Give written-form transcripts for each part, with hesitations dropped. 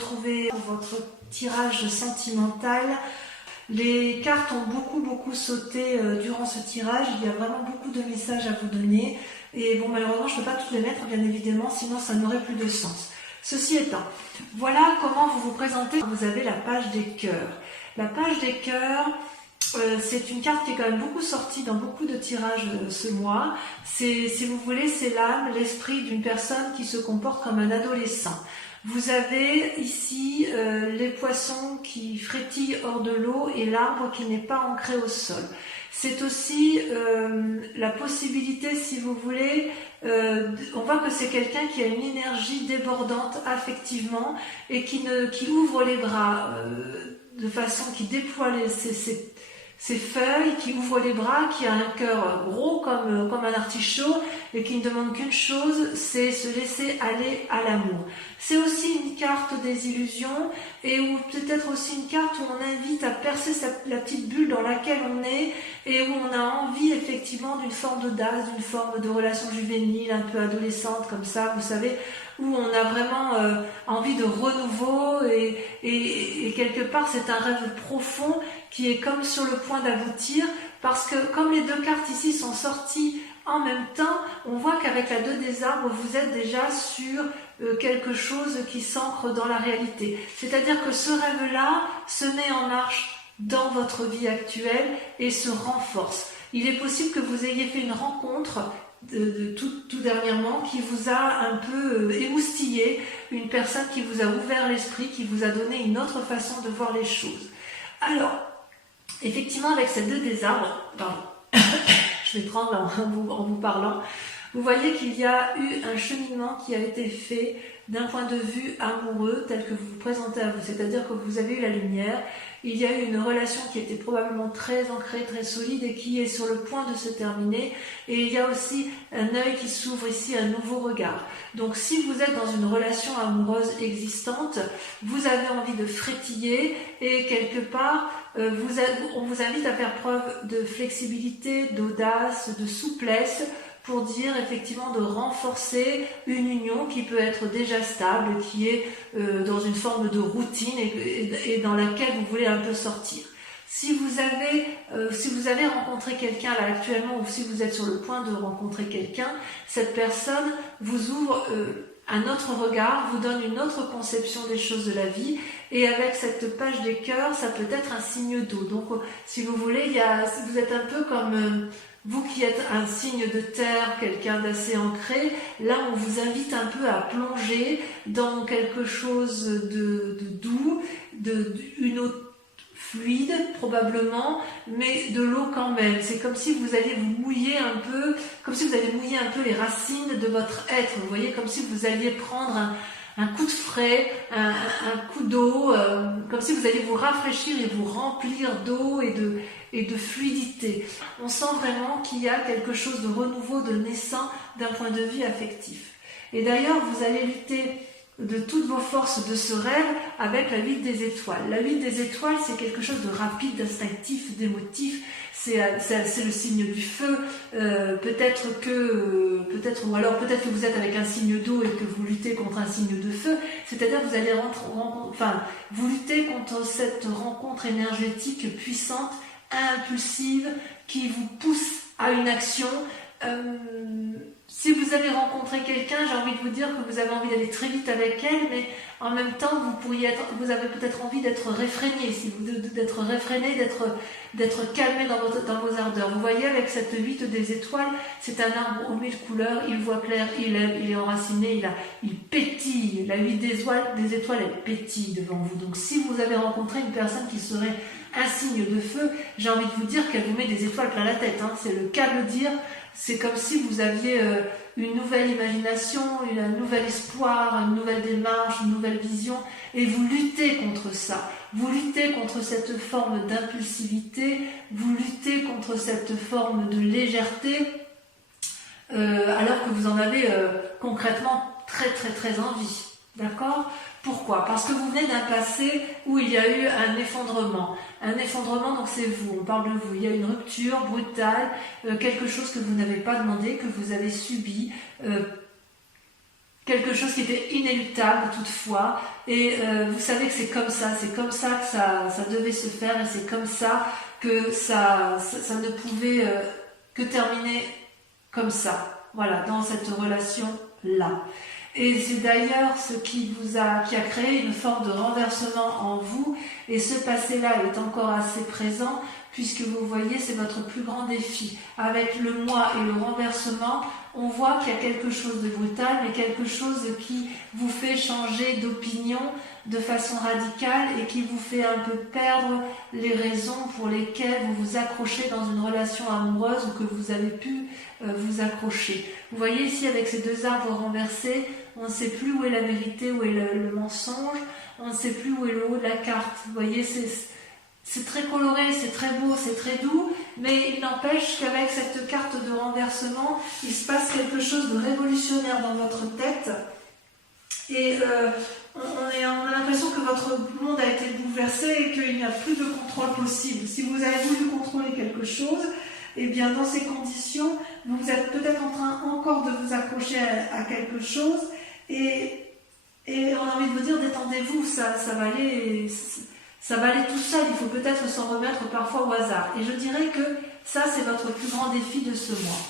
retrouver pour votre tirage sentimental. Les cartes ont beaucoup sauté durant ce tirage. Il y a vraiment beaucoup de messages à vous donner. Et bon, malheureusement, je ne peux pas toutes les mettre, bien évidemment, sinon ça n'aurait plus de sens. Ceci étant, voilà comment vous vous présentez. Vous avez la page des cœurs. La page des cœurs, c'est une carte qui est quand même beaucoup sortie dans beaucoup de tirages ce mois. Si vous voulez, c'est l'âme, l'esprit d'une personne qui se comporte comme un adolescent. Vous avez ici les poissons qui frétillent hors de l'eau et l'arbre qui n'est pas ancré au sol. C'est aussi la possibilité, si vous voulez, on voit que c'est quelqu'un qui a une énergie débordante affectivement et qui ouvre les bras de façon qui déploie ses feuilles, qui ouvre les bras, qui a un cœur gros comme un artichaut et qui ne demande qu'une chose, c'est se laisser aller à l'amour. C'est aussi une carte des illusions et ou peut-être aussi une carte où on invite à percer la petite bulle dans laquelle on est et où on a envie effectivement d'une forme d'audace, d'une forme de relation juvénile, un peu adolescente comme ça, vous savez, où on a vraiment envie de renouveau et quelque part c'est un rêve profond qui est comme sur le point d'aboutir parce que comme les deux cartes ici sont sorties en même temps, on voit qu'avec la 2 des arbres, vous êtes déjà sur quelque chose qui s'ancre dans la réalité. C'est-à-dire que ce rêve-là se met en marche dans votre vie actuelle et se renforce. Il est possible que vous ayez fait une rencontre tout dernièrement qui vous a un peu émoustillé, une personne qui vous a ouvert l'esprit, qui vous a donné une autre façon de voir les choses. Alors, effectivement, avec ces 2 des arbres, pardon, je vais prendre en vous parlant, vous voyez qu'il y a eu un cheminement qui a été fait d'un point de vue amoureux tel que vous vous présentez à vous, c'est-à-dire que vous avez eu la lumière, il y a eu une relation qui était probablement très ancrée, très solide et qui est sur le point de se terminer et il y a aussi un œil qui s'ouvre ici, un nouveau regard. Donc si vous êtes dans une relation amoureuse existante, vous avez envie de frétiller et quelque part on vous invite à faire preuve de flexibilité, d'audace, de souplesse pour dire effectivement de renforcer une union qui peut être déjà stable, qui est dans une forme de routine et dans laquelle vous voulez un peu sortir. Si vous avez rencontré quelqu'un là actuellement ou si vous êtes sur le point de rencontrer quelqu'un, cette personne vous ouvre un autre regard, vous donne une autre conception des choses de la vie et avec cette page des cœurs, ça peut être un signe d'eau. Donc si vous voulez, vous êtes un peu comme vous qui êtes un signe de terre, quelqu'un d'assez ancré, là on vous invite un peu à plonger dans quelque chose de doux, une eau fluide probablement, mais de l'eau quand même. C'est comme si vous alliez vous mouiller un peu, comme si vous alliez mouiller un peu les racines de votre être. Vous voyez, comme si vous alliez prendre un coup de frais, un coup d'eau, comme si vous alliez vous rafraîchir et vous remplir d'eau et de fluidité. On sent vraiment qu'il y a quelque chose de renouveau, de naissant d'un point de vue affectif. Et d'ailleurs, vous allez lutter de toutes vos forces de ce rêve avec la 8 des étoiles. La 8 des étoiles, c'est quelque chose de rapide, d'instinctif, d'émotif. C'est le signe du feu. Peut-être que vous êtes avec un signe d'eau et que vous luttez contre un signe de feu. C'est-à-dire que vous allez vous luttez contre cette rencontre énergétique puissante, impulsive, qui vous pousse à une action. Si vous avez rencontré quelqu'un, j'ai envie de vous dire que vous avez envie d'aller très vite avec elle, mais en même temps, vous avez peut-être envie d'être réfréné, d'être calmé dans vos ardeurs. Vous voyez, avec cette 8 des étoiles, c'est un arbre aux 1000 couleurs, il voit clair, il aime, il est enraciné, il pétille. La 8 des étoiles, elle pétille devant vous. Donc si vous avez rencontré une personne qui serait un signe de feu, j'ai envie de vous dire qu'elle vous met des étoiles plein la tête, hein. C'est le cas de le dire. C'est comme si vous aviez une nouvelle imagination, un nouvel espoir, une nouvelle démarche, une nouvelle vision, et vous luttez contre ça. Vous luttez contre cette forme d'impulsivité, vous luttez contre cette forme de légèreté, alors que vous en avez concrètement très très très envie. D'accord ? Pourquoi ? Parce que vous venez d'un passé où il y a eu un effondrement. Un effondrement, donc c'est vous, on parle de vous. Il y a une rupture brutale, quelque chose que vous n'avez pas demandé, que vous avez subi, quelque chose qui était inéluctable toutefois, et vous savez que c'est comme ça que ça devait se faire, et c'est comme ça que ça ne pouvait que terminer comme ça, voilà, dans cette relation-là. Et c'est d'ailleurs ce qui a créé une forme de renversement en vous, et ce passé-là est encore assez présent, puisque vous voyez, c'est votre plus grand défi. Avec le moi et le renversement, on voit qu'il y a quelque chose de brutal, mais quelque chose qui vous fait changer d'opinion de façon radicale et qui vous fait un peu perdre les raisons pour lesquelles vous vous accrochez dans une relation amoureuse ou que vous avez pu vous accrocher. Vous voyez ici, avec ces deux arbres renversés, on ne sait plus où est la vérité, où est le mensonge, on ne sait plus où est le haut de la carte. Vous voyez, c'est très coloré, c'est très beau, c'est très doux, mais il n'empêche qu'avec cette carte de renversement, il se passe quelque chose de révolutionnaire dans votre tête, et on a l'impression que votre monde a été bouleversé et qu'il n'y a plus de contrôle possible. Si vous avez voulu contrôler quelque chose, et bien dans ces conditions, vous êtes peut-être en train encore de vous accrocher à quelque chose, et on a envie de vous dire, détendez-vous, ça va aller... Ça va aller tout seul, il faut peut-être s'en remettre parfois au hasard. Et je dirais que ça, c'est votre plus grand défi de ce mois.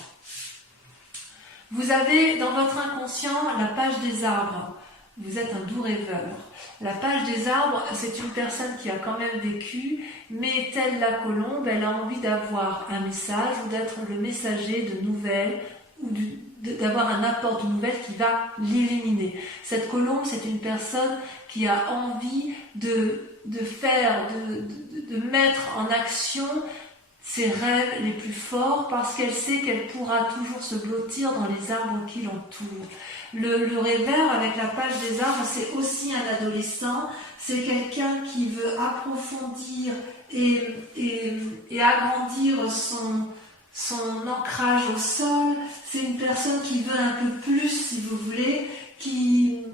Vous avez dans votre inconscient la page des arbres. Vous êtes un doux rêveur. La page des arbres, c'est une personne qui a quand même vécu, mais telle la colombe, elle a envie d'avoir un message ou d'être le messager de nouvelles ou d'avoir un apport de nouvelles qui va l'illuminer. Cette colombe, c'est une personne qui a envie de mettre en action ses rêves les plus forts, parce qu'elle sait qu'elle pourra toujours se blottir dans les arbres qui l'entourent. Le rêveur avec la page des arbres, c'est aussi un adolescent, c'est quelqu'un qui veut approfondir et agrandir son ancrage au sol. C'est une personne qui veut un peu plus, si vous voulez, qui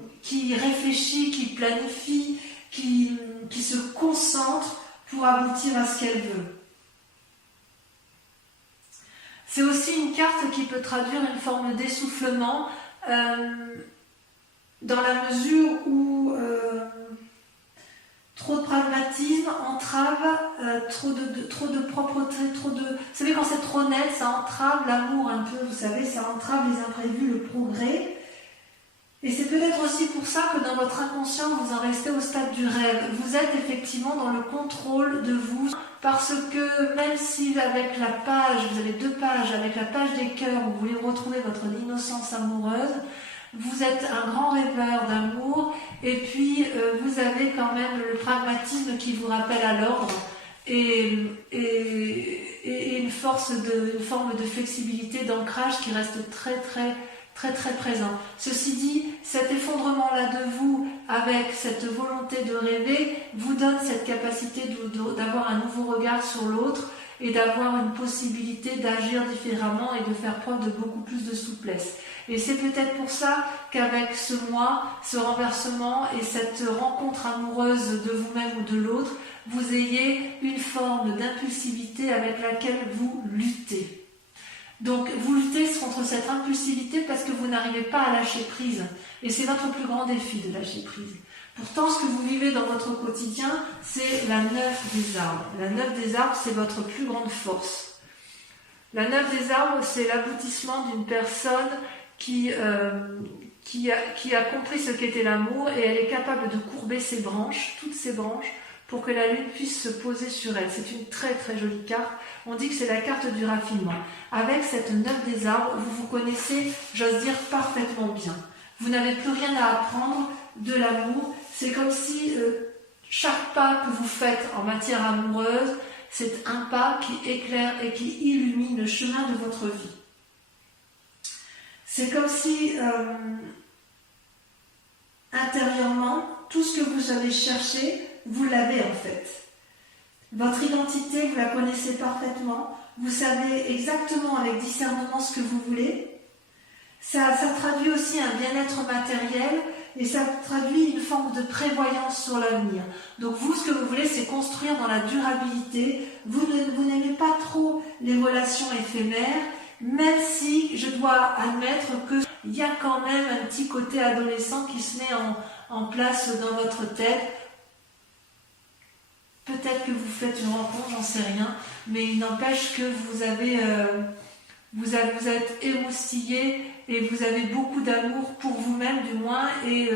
réfléchit, qui planifie, qui se concentre pour aboutir à ce qu'elle veut. C'est aussi une carte qui peut traduire une forme d'essoufflement, dans la mesure où trop de pragmatisme entrave, trop de propreté, vous savez, quand c'est trop net, ça entrave l'amour un peu, vous savez, ça entrave les imprévus, le progrès. Et c'est peut-être aussi pour ça que dans votre inconscient, vous en restez au stade du rêve. Vous êtes effectivement dans le contrôle de vous, parce que même si avec la page, vous avez deux pages, avec la page des cœurs, vous voulez retrouver votre innocence amoureuse, vous êtes un grand rêveur d'amour, et puis vous avez quand même le pragmatisme qui vous rappelle à l'ordre, et une forme de flexibilité, d'ancrage qui reste très présent. Ceci dit, cet effondrement-là de vous, avec cette volonté de rêver, vous donne cette capacité d'avoir un nouveau regard sur l'autre et d'avoir une possibilité d'agir différemment et de faire preuve de beaucoup plus de souplesse. Et c'est peut-être pour ça qu'avec ce mois, ce renversement et cette rencontre amoureuse de vous-même ou de l'autre, vous ayez une forme d'impulsivité avec laquelle vous luttez. Donc vous luttez contre cette impulsivité parce que vous n'arrivez pas à lâcher prise. Et c'est votre plus grand défi de lâcher prise. Pourtant, ce que vous vivez dans votre quotidien, c'est la 9 des arbres. La 9 des arbres, c'est votre plus grande force. La 9 des arbres, c'est l'aboutissement d'une personne qui a compris ce qu'était l'amour, et elle est capable de courber ses branches, toutes ses branches, pour que la lune puisse se poser sur elle. C'est une très jolie carte. On dit que c'est la carte du raffinement. Avec cette 9 des arbres, vous vous connaissez, j'ose dire, parfaitement bien. Vous n'avez plus rien à apprendre de l'amour. C'est comme si chaque pas que vous faites en matière amoureuse, c'est un pas qui éclaire et qui illumine le chemin de votre vie. C'est comme si, intérieurement, tout ce que vous avez cherché, vous l'avez en fait. Votre identité, vous la connaissez parfaitement. Vous savez exactement avec discernement ce que vous voulez. Ça traduit aussi un bien-être matériel, et ça traduit une forme de prévoyance sur l'avenir. Donc vous, ce que vous voulez, c'est construire dans la durabilité. Vous n'aimez pas trop les relations éphémères, même si je dois admettre que il y a quand même un petit côté adolescent qui se met en place dans votre tête. Peut-être que vous faites une rencontre, j'en sais rien, mais il n'empêche que vous êtes émoustillé et vous avez beaucoup d'amour pour vous-même du moins, et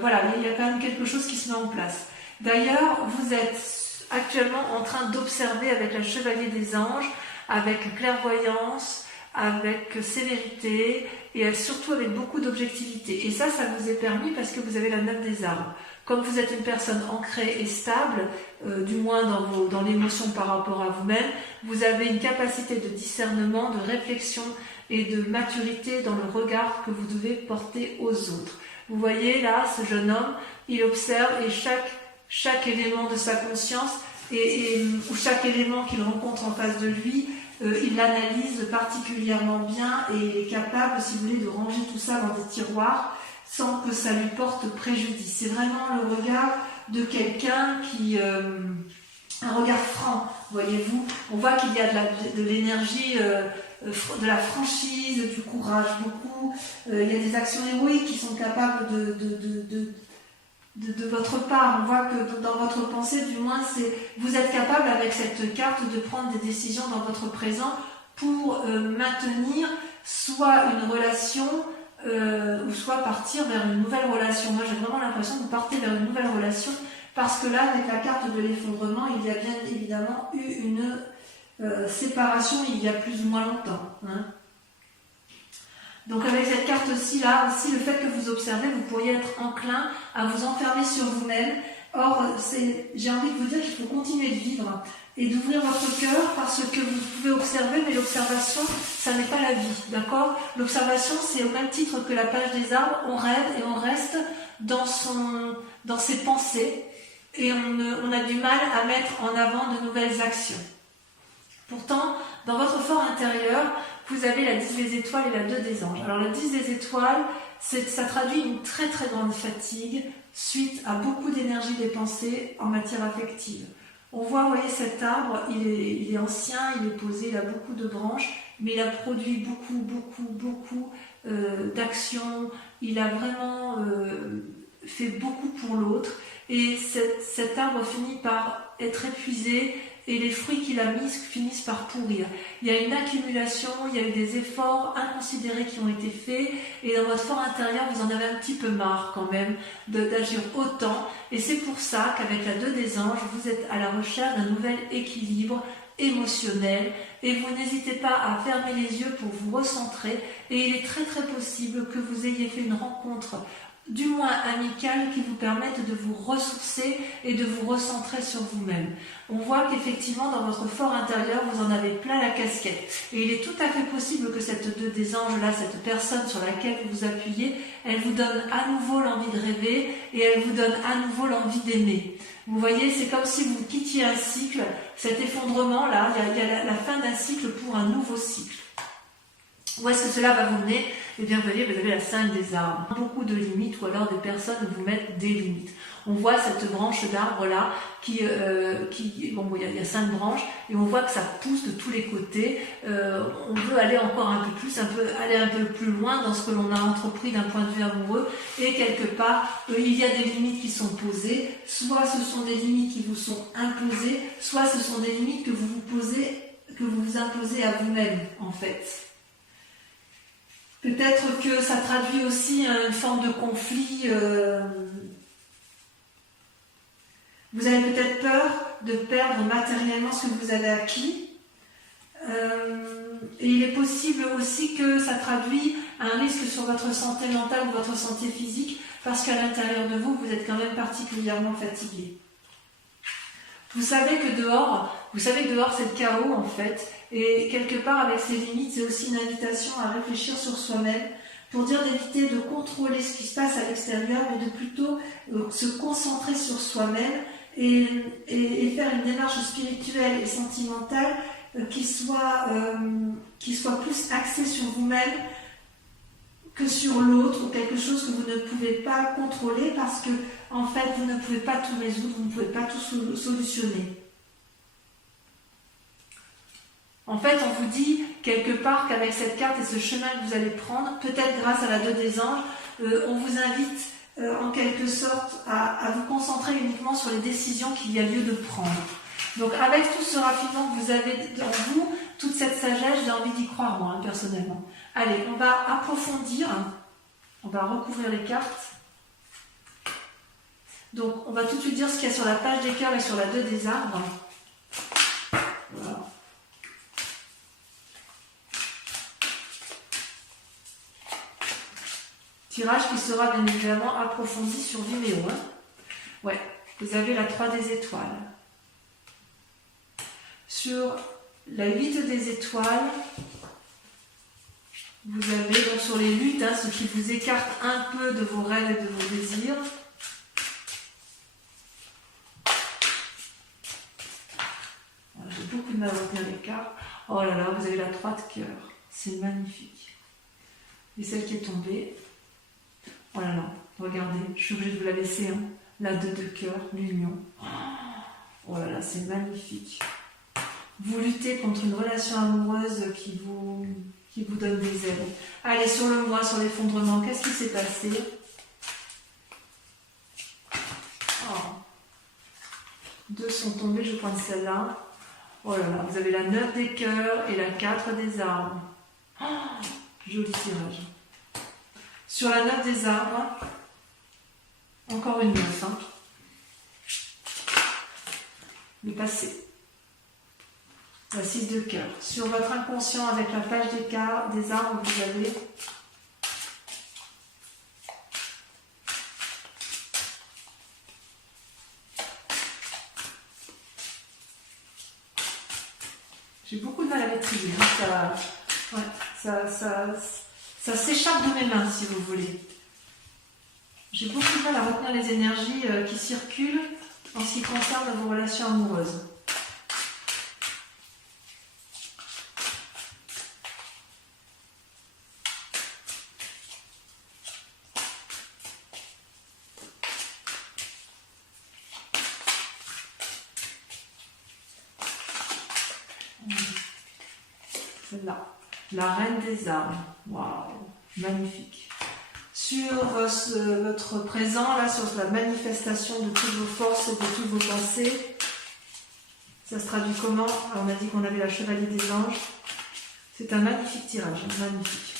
voilà, il y a quand même quelque chose qui se met en place. D'ailleurs, vous êtes actuellement en train d'observer avec la Chevalier des Anges, avec clairvoyance, avec sévérité et surtout avec beaucoup d'objectivité. Et ça vous est permis parce que vous avez la 9 des arbres. Comme vous êtes une personne ancrée et stable, du moins dans l'émotion par rapport à vous-même, vous avez une capacité de discernement, de réflexion et de maturité dans le regard que vous devez porter aux autres. Vous voyez là, ce jeune homme, il observe et chaque élément de sa conscience ou chaque élément qu'il rencontre en face de lui, il l'analyse particulièrement bien et il est capable, si vous voulez, de ranger tout ça dans des tiroirs sans que ça lui porte préjudice. C'est vraiment le regard de quelqu'un qui... un regard franc, voyez-vous. On voit qu'il y a de l'énergie, de la franchise, du courage, beaucoup. Il y a des actions héroïques qui sont capables de votre part. On voit que dans votre pensée, du moins, vous êtes capable avec cette carte de prendre des décisions dans votre présent pour maintenir soit une relation ou soit partir vers une nouvelle relation. Moi, j'ai vraiment l'impression que vous partez vers une nouvelle relation parce que là, avec la carte de l'effondrement, il y a bien évidemment eu une séparation il y a plus ou moins longtemps. Hein. Donc avec cette carte-ci, là aussi, le fait que vous observez, vous pourriez être enclin à vous enfermer sur vous-même. Or, j'ai envie de vous dire qu'il faut continuer de vivre et d'ouvrir votre cœur parce que vous pouvez observer, mais l'observation, ça n'est pas la vie, d'accord? L'observation, c'est au même titre que la page des arbres, on rêve et on reste dans ses pensées et on a du mal à mettre en avant de nouvelles actions. Pourtant, dans votre fort intérieur, vous avez la 10 des étoiles et la 2 des anges. Alors la 10 des étoiles, ça traduit une très très grande fatigue suite à beaucoup d'énergie dépensée en matière affective. On voit, vous voyez, cet arbre, il est ancien, il est posé, il a beaucoup de branches, mais il a produit beaucoup d'actions, il a vraiment fait beaucoup pour l'autre, et cet arbre finit par être épuisé, et les fruits qu'il a mis finissent par pourrir. Il y a une accumulation, il y a eu des efforts inconsidérés qui ont été faits, et dans votre fort intérieur, vous en avez un petit peu marre quand même d'agir autant, et c'est pour ça qu'avec la 2 des anges, vous êtes à la recherche d'un nouvel équilibre émotionnel, et vous n'hésitez pas à fermer les yeux pour vous recentrer, et il est très très possible que vous ayez fait une rencontre du moins amicale qui vous permette de vous ressourcer et de vous recentrer sur vous-même. On voit qu'effectivement dans votre fort intérieur vous en avez plein la casquette et il est tout à fait possible que cette 2 des anges là, cette personne sur laquelle vous vous appuyez, elle vous donne à nouveau l'envie de rêver et elle vous donne à nouveau l'envie d'aimer. Vous voyez, c'est comme si vous quittiez un cycle, cet effondrement là, il y a la fin d'un cycle pour un nouveau cycle. Où est-ce que cela va vous mener? Eh bien, vous voyez, vous avez la 5 des arbres. Beaucoup de limites, ou alors des personnes vous mettent des limites. On voit cette branche d'arbre-là, bon, il y a 5 branches, et on voit que ça pousse de tous les côtés. On veut aller encore un peu plus, aller un peu plus loin dans ce que l'on a entrepris d'un point de vue amoureux, et quelque part, il y a des limites qui sont posées, soit ce sont des limites qui vous sont imposées, soit ce sont des limites que vous vous imposez à vous-même, en fait. Peut-être que ça traduit aussi une forme de conflit. Vous avez peut-être peur de perdre matériellement ce que vous avez acquis. Et il est possible aussi que ça traduit un risque sur votre santé mentale ou votre santé physique, parce qu'à l'intérieur de vous, vous êtes quand même particulièrement fatigué. Vous savez que dehors c'est le chaos en fait, et quelque part avec ces limites, c'est aussi une invitation à réfléchir sur soi-même, pour dire d'éviter de contrôler ce qui se passe à l'extérieur, mais de plutôt se concentrer sur soi-même et faire une démarche spirituelle et sentimentale qui soit plus axée sur vous-même que sur l'autre, ou quelque chose que vous ne pouvez pas contrôler parce que en fait vous ne pouvez pas tout résoudre, vous ne pouvez pas tout solutionner. En fait, on vous dit, quelque part qu'avec cette carte et ce chemin que vous allez prendre, peut-être grâce à la 2 des anges, on vous invite en quelque sorte à vous concentrer uniquement sur les décisions qu'il y a lieu de prendre. Donc avec tout ce raffinement que vous avez en vous, toute cette sagesse, j'ai envie d'y croire moi, personnellement. Allez, on va approfondir, on va recouvrir les cartes. Donc on va tout de suite dire ce qu'il y a sur la page des cœurs et sur la 2 des arbres. Voilà. Tirage qui sera bien évidemment approfondi sur Vimeo. Hein. Ouais, vous avez la 3 des étoiles. Sur la 8 des étoiles, vous avez donc sur les luttes, hein, ce qui vous écarte un peu de vos rêves et de vos désirs. Voilà, j'ai beaucoup de mal à retenir les cartes. Oh là là, vous avez la 3 de cœur. C'est magnifique. Et celle qui est tombée. Oh là là, regardez, je suis obligée de vous la laisser. Hein. La 2 de cœur, l'union. Oh là là, c'est magnifique. Vous luttez contre une relation amoureuse qui vous donne des ailes. Allez, sur le mois, sur l'effondrement, qu'est-ce qui s'est passé? Oh. 2 sont tombés, je prends celle-là. Oh là là, vous avez la 9 des cœurs et la 4 des arbres. Oh, joli tirage. Sur la 9 des arbres, encore une 9. Hein. Le passé. La 6 de cœur. Sur votre inconscient, avec la page des arbres, vous avez j'ai beaucoup de mal à maîtriser. Hein. Ça s'échappe de mes mains, si vous voulez. J'ai beaucoup de mal à retenir les énergies qui circulent en ce qui concerne vos relations amoureuses. Celle-là, la reine des arbres. Waouh, magnifique. Sur votre présent, là, sur la manifestation de toutes vos forces et de toutes vos pensées, ça se traduit comment? Alors, on a dit qu'on avait la chevalier des anges. C'est un magnifique tirage, magnifique.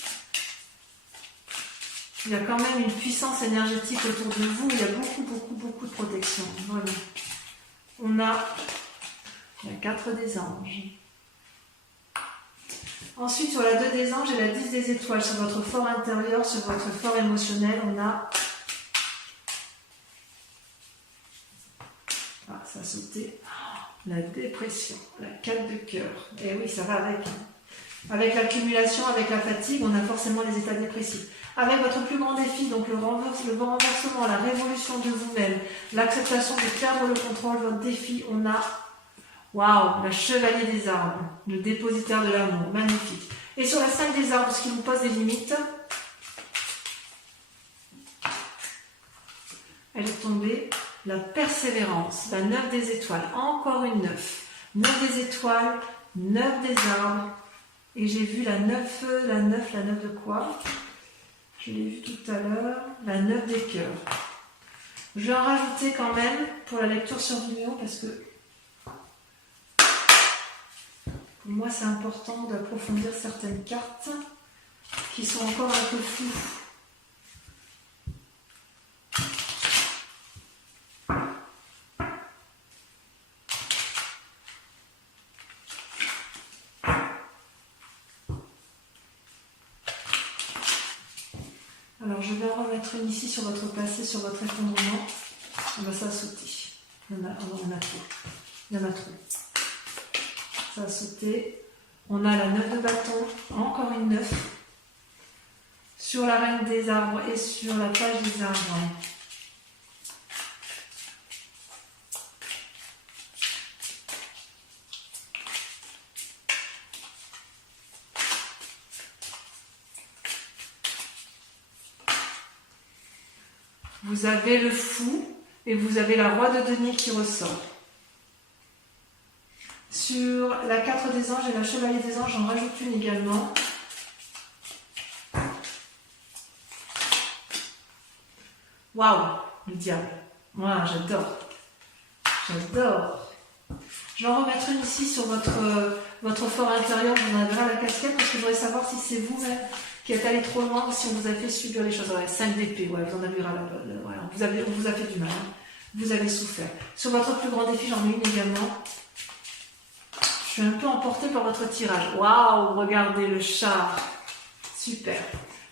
Il y a quand même une puissance énergétique autour de vous. Il y a beaucoup de protection. Voilà. On a la 4 des anges. Ensuite, sur la 2 des anges et la 10 des étoiles, sur votre fort intérieur, sur votre fort émotionnel, on a... Ah, ça a sauté. La dépression, la 4 de cœur. Et oui, ça va avec. Avec l'accumulation, avec la fatigue, on a forcément les états dépressifs. Avec votre plus grand défi, donc le renversement, la révolution de vous-même, l'acceptation de perdre le contrôle, votre défi, on a... Waouh, la chevalier des arbres, le dépositaire de l'amour, magnifique. Et sur la 5 des arbres, ce qui vous pose des limites, elle est tombée, la persévérance, la 9 des étoiles, encore une 9. 9 des étoiles, 9 des arbres, et j'ai vu la 9 de quoi? Je l'ai vu tout à l'heure, la 9 des cœurs. Je vais en rajouter quand même pour la lecture sur Vimeo parce que pour moi, c'est important d'approfondir certaines cartes qui sont encore un peu floues. Alors, je vais en remettre une ici sur votre passé, sur votre effondrement. Ça a sauté. Il y en a trop. Il y en a trop. Ça a sauté. On a la 9 de bâton, encore une 9. Sur la reine des arbres et sur la page des arbres. Vous avez le fou et vous avez la roi de denier qui ressort. Sur la 4 des anges et la chevalier des anges, j'en rajoute une également. Waouh, le diable. Moi, j'adore. J'adore. Je vais en remettre une ici sur votre fort intérieur. Vous en avez la casquette parce que je voudrais savoir si c'est vous-même qui êtes allé trop loin ou si on vous a fait subir les choses. Ouais, 5 d'épée, ouais, vous en avez ras on vous a fait du mal. Hein. Vous avez souffert. Sur votre plus grand défi, j'en ai une également. Je suis un peu emportée par votre tirage. Waouh, regardez le chat. Super.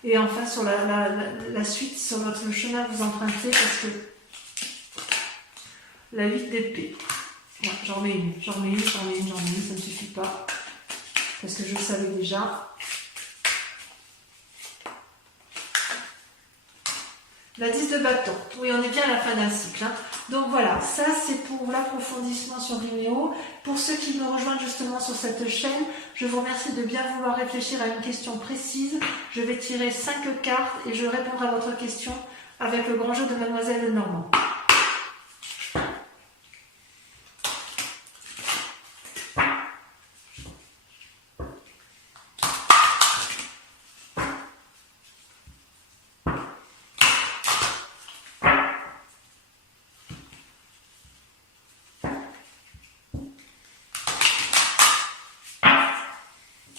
Et enfin, sur la suite, sur le chemin que vous empruntez, parce que la 8 d'épée. Ouais, j'en mets une, ça ne suffit pas. Parce que je le savais déjà. La 10 de bâton. Oui, on est bien à la fin d'un cycle. Hein. Donc voilà, ça c'est pour l'approfondissement sur Vimeo. Pour ceux qui me rejoignent justement sur cette chaîne, je vous remercie de bien vouloir réfléchir à une question précise. Je vais tirer 5 cartes et je répondrai à votre question avec le grand jeu de Mademoiselle Lenormand.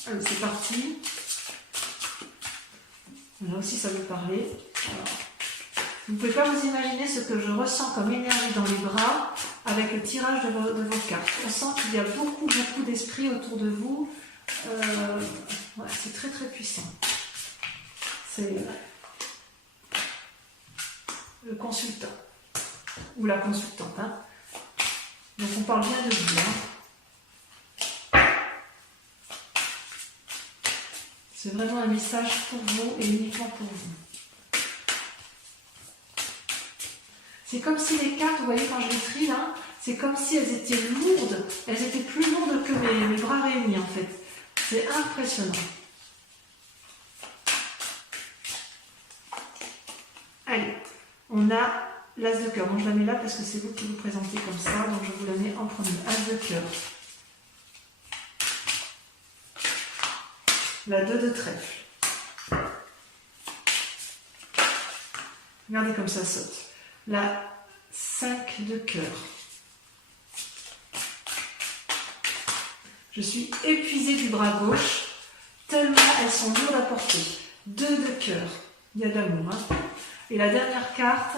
Allez, c'est parti. Là aussi, ça veut parler. Alors, vous ne pouvez pas vous imaginer ce que je ressens comme énergie dans les bras avec le tirage de vos cartes. On sent qu'il y a beaucoup d'esprit autour de vous. Ouais, c'est très très puissant. C'est le consultant ou la consultante. Hein. Donc on parle bien de vous. Hein. C'est vraiment un message pour vous et uniquement pour vous. C'est comme si les cartes, vous voyez quand je les trie là, c'est comme si elles étaient lourdes. Elles étaient plus lourdes que mes bras réunis en fait. C'est impressionnant. Allez, on a l'as de cœur. Moi je la mets là parce que c'est vous qui vous présentez comme ça, donc je vous la mets en premier. As de cœur. La 2 de trèfle. Regardez comme ça saute. La 5 de cœur. Je suis épuisée du bras gauche, tellement elles sont lourdes à porter. 2 de cœur. Il y a d'amour. Hein. Et la dernière carte.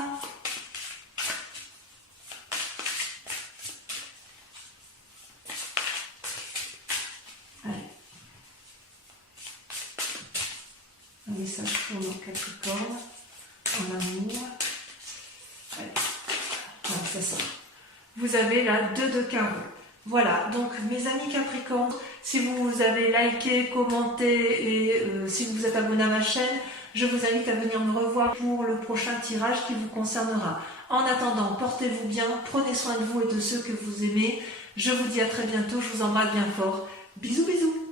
Un message pour nos Capricornes, en amour. Allez, voilà, c'est ça. Vous avez la 2 de carreau. Voilà, donc mes amis Capricornes, si vous avez liké, commenté et si vous êtes abonné à ma chaîne, je vous invite à venir me revoir pour le prochain tirage qui vous concernera. En attendant, portez-vous bien, prenez soin de vous et de ceux que vous aimez. Je vous dis à très bientôt, je vous embrasse bien fort. Bisous bisous.